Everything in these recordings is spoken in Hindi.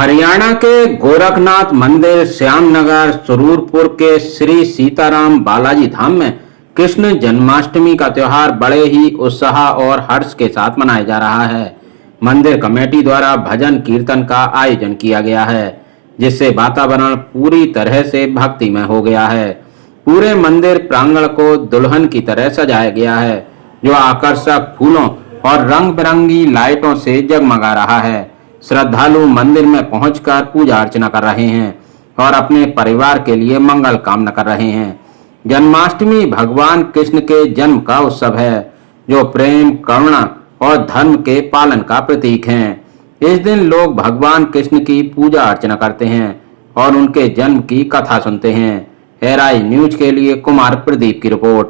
हरियाणा के गोरखनाथ मंदिर श्यामनगर सुरूरपुर के श्री सीताराम बालाजी धाम में कृष्ण जन्माष्टमी का त्योहार बड़े ही उत्साह और हर्ष के साथ मनाया जा रहा है। मंदिर कमेटी द्वारा भजन कीर्तन का आयोजन किया गया है, जिससे वातावरण पूरी तरह से भक्तिमय हो गया है। पूरे मंदिर प्रांगण को दुल्हन की तरह सजाया गया है, जो आकर्षक फूलों और रंग बिरंगी लाइटों से जगमगा रहा है। श्रद्धालु मंदिर में पहुंचकर पूजा अर्चना कर रहे हैं और अपने परिवार के लिए मंगल कामना कर रहे हैं। जन्माष्टमी भगवान कृष्ण के जन्म का उत्सव है, जो प्रेम, करुणा और धर्म के पालन का प्रतीक है। इस दिन लोग भगवान कृष्ण की पूजा अर्चना करते हैं और उनके जन्म की कथा सुनते हैं। एआरआई न्यूज के लिए कुमार प्रदीप की report.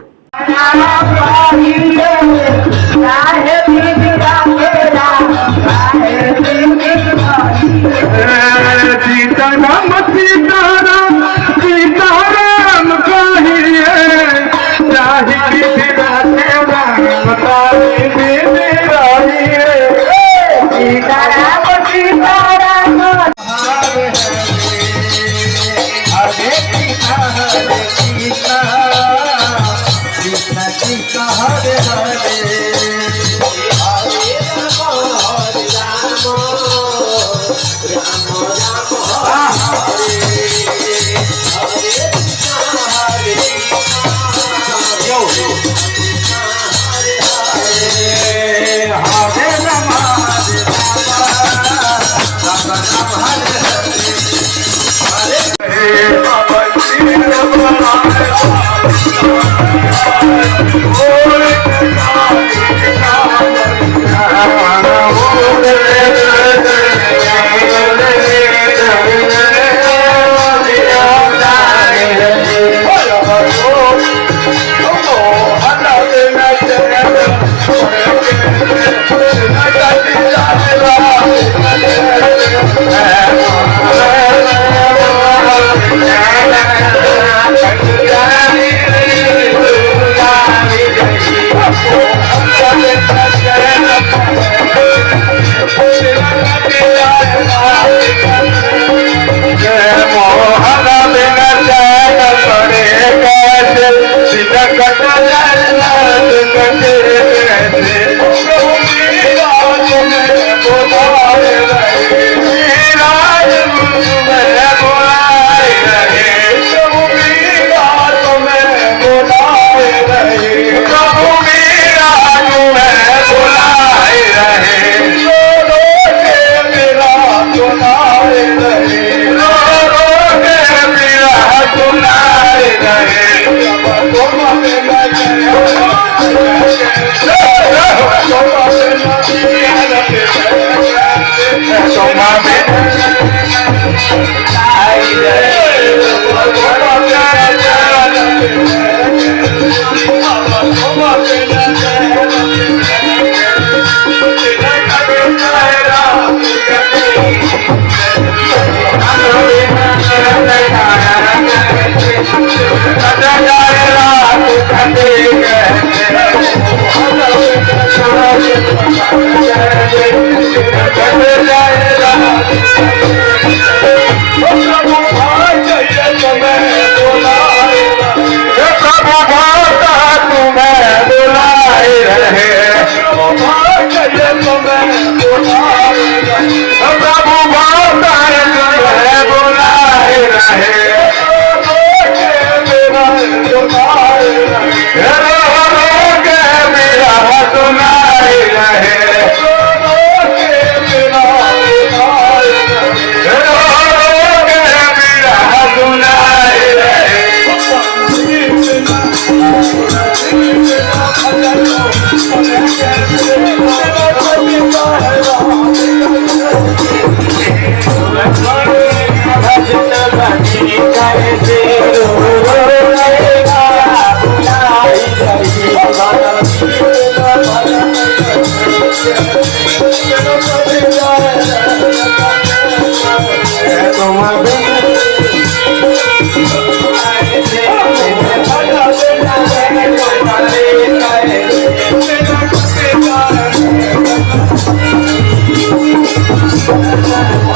Hare Hare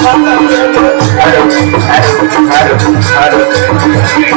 I'm her her